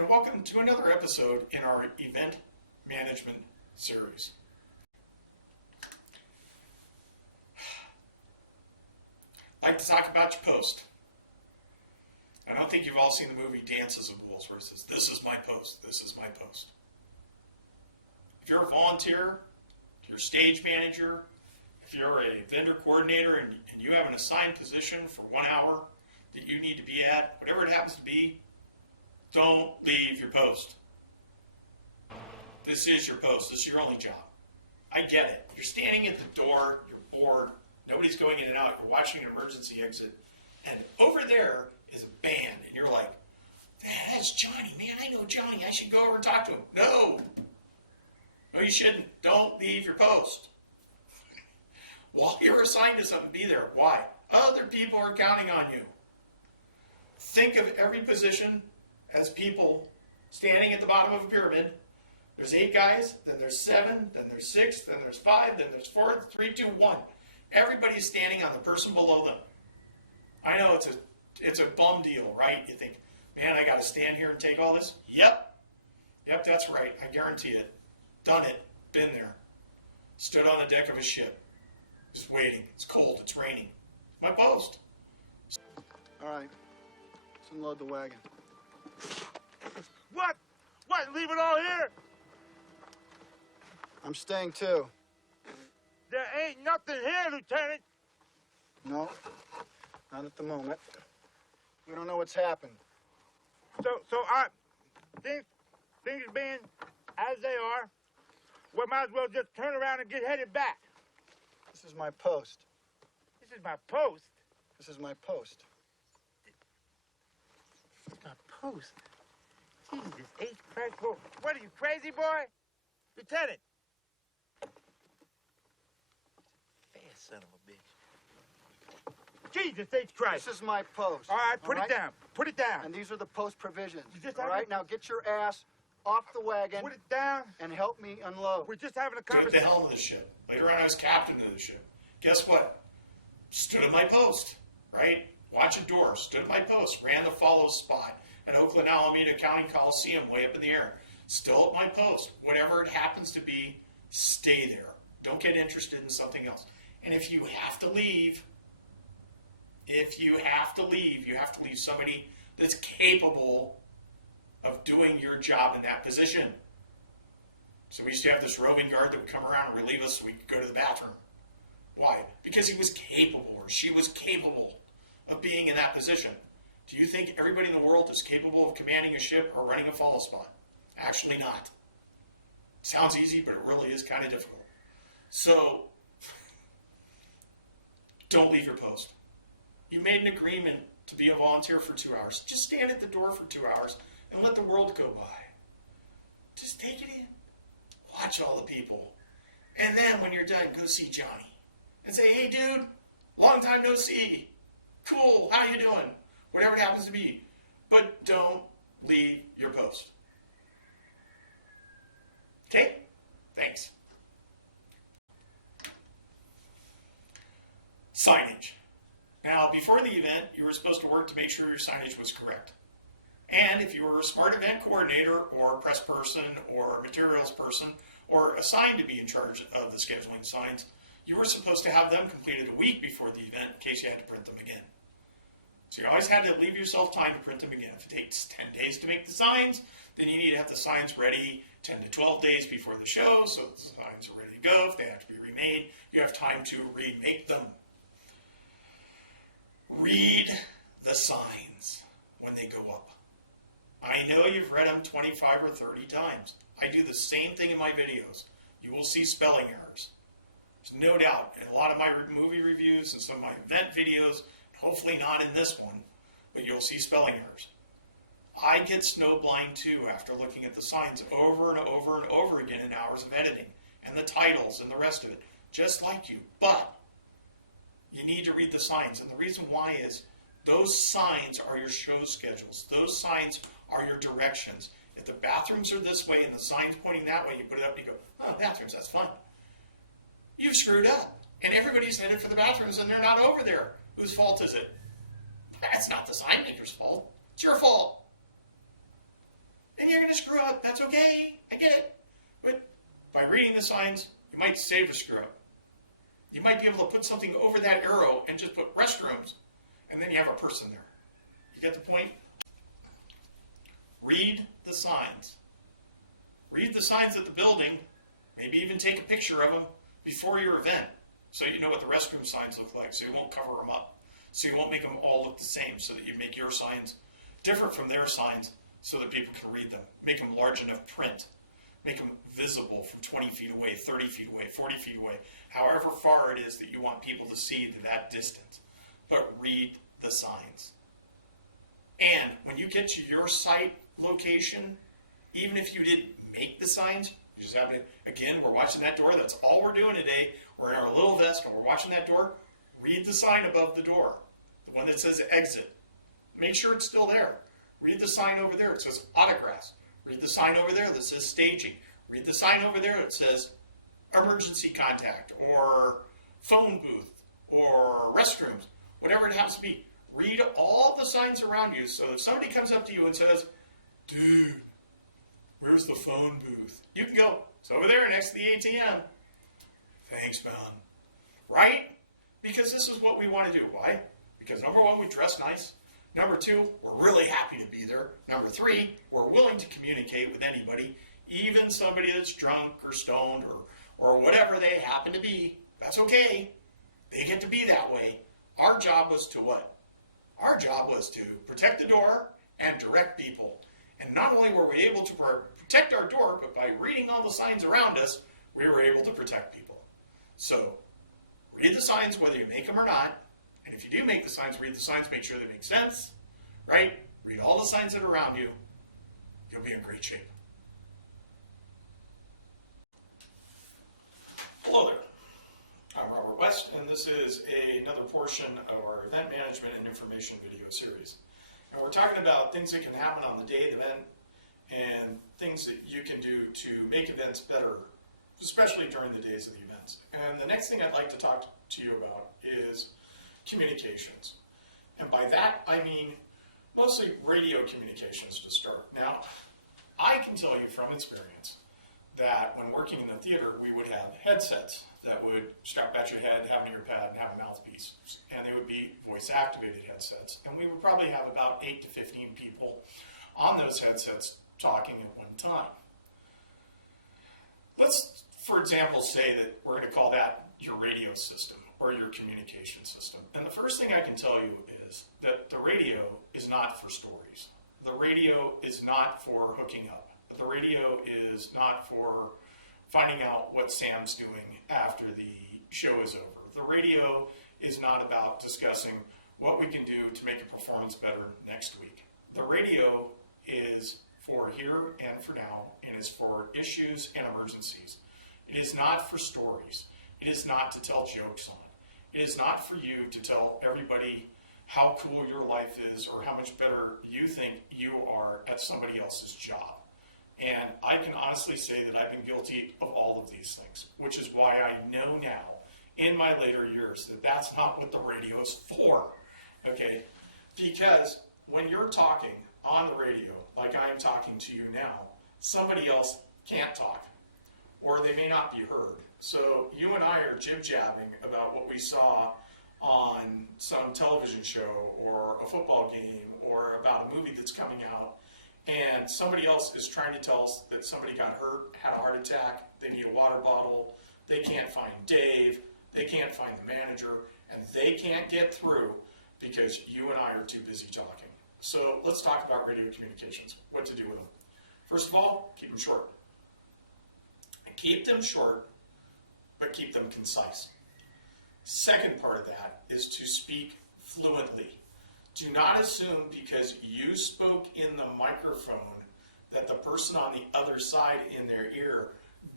and welcome to another episode in our event management series. I'd like to talk about your post. I don't think you've all seen the movie Dances of Wolves where it says, "This is my post, this is my post." If you're a volunteer, if you're a stage manager, if you're a vendor coordinator and you have an assigned position for 1 hour that you need to be at, whatever it happens to be, don't leave your post. This is your post. This is your only job. I get it. You're standing at the door. You're bored. Nobody's going in and out. You're watching an emergency exit. And over there is a band. And you're like, man, that's Johnny. Man, I know Johnny. I should go over and talk to him. No, you shouldn't. Don't leave your post. While you're assigned to something, be there. Why? Other people are counting on you. Think of every position as people standing at the bottom of a pyramid. There's 8 guys, then there's 7, then there's 6, then there's 5, then there's 4, 3, 2, 1. Everybody's standing on the person below them. I know it's a bum deal, right? You think, man, I got to stand here and take all this? Yep, that's right. I guarantee it. Done it. Been there. Stood on the deck of a ship. Just waiting. It's cold. It's raining. My post. All right. Let's unload the wagon. What? What? Leave it all here? I'm staying too. There ain't nothing here, Lieutenant. No, not at the moment. We don't know what's happened. Things being as they are, we might as well just turn around and get headed back. This is my post. This is my post. This is my post. My post? Jesus H. Christ, boy. What are you, crazy, boy? Lieutenant. Fast son of a bitch. Jesus H. Christ. This is my post. All right, put it down. Put it down. And these are the post provisions. You just all having- right, now get your ass off the wagon. Put it down. And help me unload. We're just having a At the conversation. helm of the ship. Later on, I was captain of the ship. Guess what? Stood at my post, right? Watch a door. Stood at my post. Ran the follow spot at Oakland Alameda County Coliseum, way up in the air. Still at my post. Whatever it happens to be, stay there. Don't get interested in something else. And if you have to leave, you have to leave somebody that's capable of doing your job in that position. So we used to have this roving guard that would come around and relieve us so we could go to the bathroom. Why? Because he was capable, or she was capable of being in that position. Do you think everybody in the world is capable of commanding a ship or running a follow spot? Actually not. Sounds easy, but it really is kind of difficult. So, don't leave your post. You made an agreement to be a volunteer for 2 hours. Just stand at the door for 2 hours and let the world go by. Just take it in. Watch all the people. And then when you're done, go see Johnny. And say, hey, dude, long time no see. Cool, how you doing? Whatever it happens to be. But don't leave your post. Okay? Thanks. Signage. Now, before the event, you were supposed to work to make sure your signage was correct. And if you were a smart event coordinator or a press person or a materials person or assigned to be in charge of the scheduling signs, you were supposed to have them completed a week before the event in case you had to print them again. So you always had to leave yourself time to print them again. If it takes 10 days to make the signs, then you need to have the signs ready 10 to 12 days before the show, so the signs are ready to go. If they have to be remade, you have time to remake them. Read the signs when they go up. I know you've read them 25 or 30 times. I do the same thing in my videos. You will see spelling errors. There's no doubt in a lot of my movie reviews and some of my event videos, hopefully not in this one, but you'll see spelling errors. I get snowblind too after looking at the signs over and over and over again in hours of editing, and the titles and the rest of it, just like you. But you need to read the signs, and the reason why is those signs are your show schedules. Those signs are your directions. If the bathrooms are this way and the sign's pointing that way, you put it up and you go, oh, bathrooms, that's fun. You've screwed up. And everybody's headed for the bathrooms and they're not over there. Whose fault is it? That's not the sign maker's fault. It's your fault. And you're going to screw up. That's okay. I get it. But by reading the signs, you might save a screw up. You might be able to put something over that arrow and just put restrooms, and then you have a person there. You get the point? Read the signs. Read the signs at the building. Maybe even take a picture of them before your event so you know what the restroom signs look like, so you won't cover them up. So you won't make them all look the same, so that you make your signs different from their signs so that people can read them. Make them large enough print. Make them visible from 20 feet away, 30 feet away, 40 feet away, however far it is that you want people to see to that distance. But read the signs. And when you get to your site location, even if you didn't make the signs, you just have to, again, we're watching that door. That's all we're doing today. We're in our little vest and we're watching that door. Read the sign above the door, the one that says exit. Make sure it's still there. Read the sign over there. It says autographs. Read the sign over there that says staging. Read the sign over there that says emergency contact or phone booth or restrooms, whatever it has to be. Read all the signs around you, so if somebody comes up to you and says, dude, where's the phone booth? You can go, it's over there next to the ATM. Thanks, man. Right? Because this is what we want to do. Why? Because number one, we dress nice. Number two, we're really happy to be there. Number three, we're willing to communicate with anybody, even somebody that's drunk or stoned or whatever they happen to be. That's okay. They get to be that way. Our job was to what? Our job was to protect the door and direct people. And not only were we able to protect our door, but by reading all the signs around us, we were able to protect people. So, read the signs whether you make them or not. And if you do make the signs, read the signs, make sure they make sense, right? Read all the signs that are around you. You'll be in great shape. Hello there. I'm Robert West, and this is another portion of our event management and information video series. And we're talking about things that can happen on the day of the event and things that you can do to make events better, especially during the days of the events. And the next thing I'd like to talk to you about is communications. And by that, I mean mostly radio communications to start. Now, I can tell you from experience that when working in the theater, we would have headsets that would strap at your head, have an ear pad, and have a mouthpiece. And they would be voice-activated headsets. And we would probably have about 8 to 15 people on those headsets talking at one time. Let's, for example, say that we're going to call that your radio system or your communication system. And the first thing I can tell you is that the radio is not for stories. The radio is not for hooking up. The radio is not for finding out what Sam's doing after the show is over. The radio is not about discussing what we can do to make a performance better next week. The radio is for here and for now, and is for issues and emergencies. It is not for stories. It is not to tell jokes on. It is not for you to tell everybody how cool your life is or how much better you think you are at somebody else's job. And I can honestly say that I've been guilty of all of these things, which is why I know now, in my later years, that that's not what the radio is for, okay? Because when you're talking on the radio, like I'm talking to you now, somebody else can't talk, or they may not be heard. So you and I are jib-jabbing about what we saw on some television show or a football game or about a movie that's coming out, and somebody else is trying to tell us that somebody got hurt, had a heart attack, they need a water bottle, they can't find Dave, they can't find the manager, and they can't get through because you and I are too busy talking. So let's talk about radio communications, what to do with them. First of all, keep them short. And keep them short, but keep them concise. Second part of that is to speak fluently. Do not assume because you spoke in the microphone that the person on the other side in their ear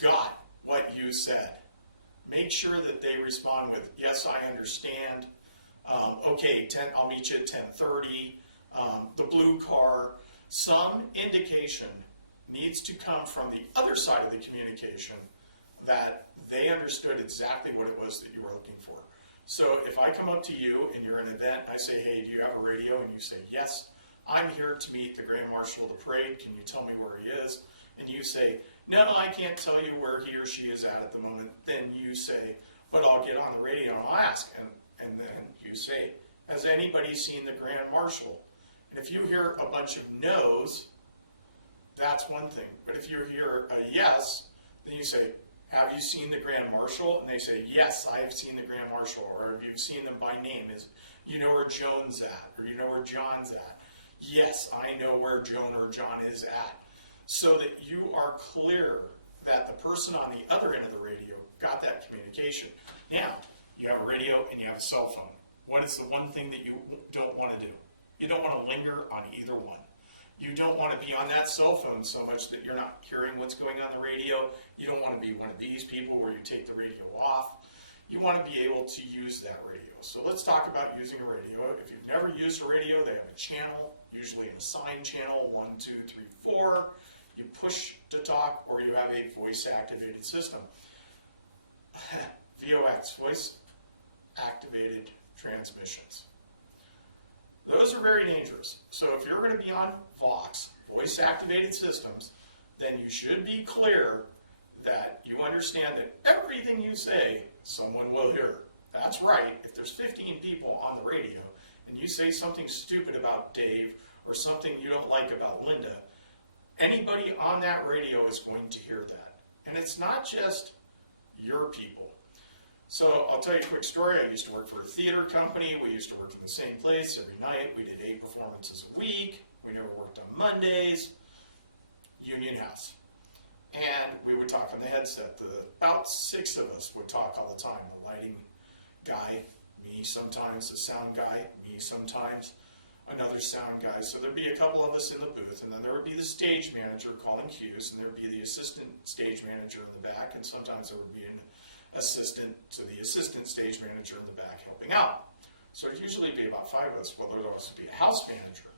got what you said. Make sure that they respond with, yes, I understand. Okay, I'll meet you at 10:30. The blue car. Some indication needs to come from the other side of the communication that they understood exactly what it was that you were looking for. So if I come up to you and you're at an event, I say, hey, do you have a radio? And you say, yes. I'm here to meet the Grand Marshal of the parade. Can you tell me where he is? And you say, no, I can't tell you where he or she is at the moment. Then you say, but I'll get on the radio and I'll ask. And then you say, has anybody seen the Grand Marshal? And if you hear a bunch of no's, that's one thing. But if you hear a yes, then you say, have you seen the Grand Marshal? And they say, yes, I have seen the Grand Marshal. Or have you seen them by name? Is you know where Joan's at? Or you know where John's at? Yes, I know where Joan or John is at. So that you are clear that the person on the other end of the radio got that communication. Now, you have a radio and you have a cell phone. What is the one thing that you don't want to do? You don't want to linger on either one. You don't want to be on that cell phone so much that you're not hearing what's going on the radio. You don't want to be one of these people where you take the radio off. You want to be able to use that radio. So let's talk about using a radio. If you've never used a radio, they have a channel, usually an assigned channel, 1, 2, 3, 4. You push to talk, or you have a voice-activated system. VOX, voice-activated transmissions. Those are very dangerous. So if you're going to be on VOX, voice-activated systems, then you should be clear that you understand that everything you say, someone will hear. That's right. If there's 15 people on the radio, and you say something stupid about Dave, or something you don't like about Linda, anybody on that radio is going to hear that. And it's not just your people. So I'll tell you a quick story. I used to work for a theater company. We used to work in the same place every night. We did 8 performances a week. We never worked on Mondays. Union House. And we would talk on the headset. About 6 of us would talk all the time. The lighting guy, me sometimes, the sound guy, me sometimes, another sound guy. So there'd be a couple of us in the booth, and then there would be the stage manager calling cues, and there'd be the assistant stage manager in the back, and sometimes there would be an assistant to the assistant stage manager in the back helping out. So it'd usually be about 5 of us. Well, there'd also be a house manager,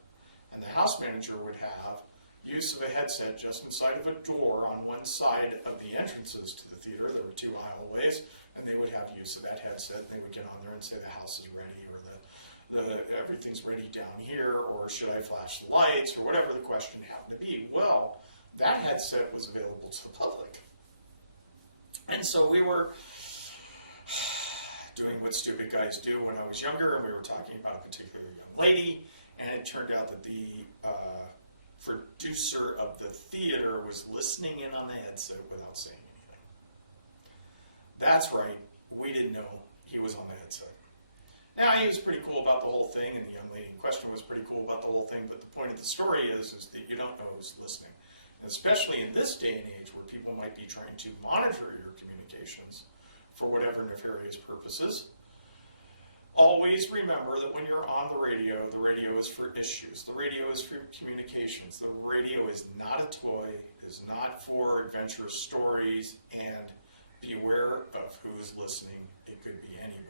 and the house manager would have use of a headset just inside of a door on one side of the entrances to the theater. There were 2 aisleways, and they would have use of that headset, and they would get on there and say the house is ready, or the everything's ready down here, or should I flash the lights, or whatever the question happened to be. Well, that headset was available to the public. And so we were doing what stupid guys do when I was younger, and we were talking about a particular young lady, and it turned out that the producer of the theater was listening in on the headset without saying anything. That's right, we didn't know he was on the headset. Now, he was pretty cool about the whole thing, and the young lady in question was pretty cool about the whole thing, but the point of the story is that you don't know who's listening. And especially in this day and age where people might be trying to monitor your communications for whatever nefarious purposes, always remember that when you're on the radio is for issues. The radio is for communications. The radio is not a toy, it is not for adventurous stories, and be aware of who is listening. It could be anybody.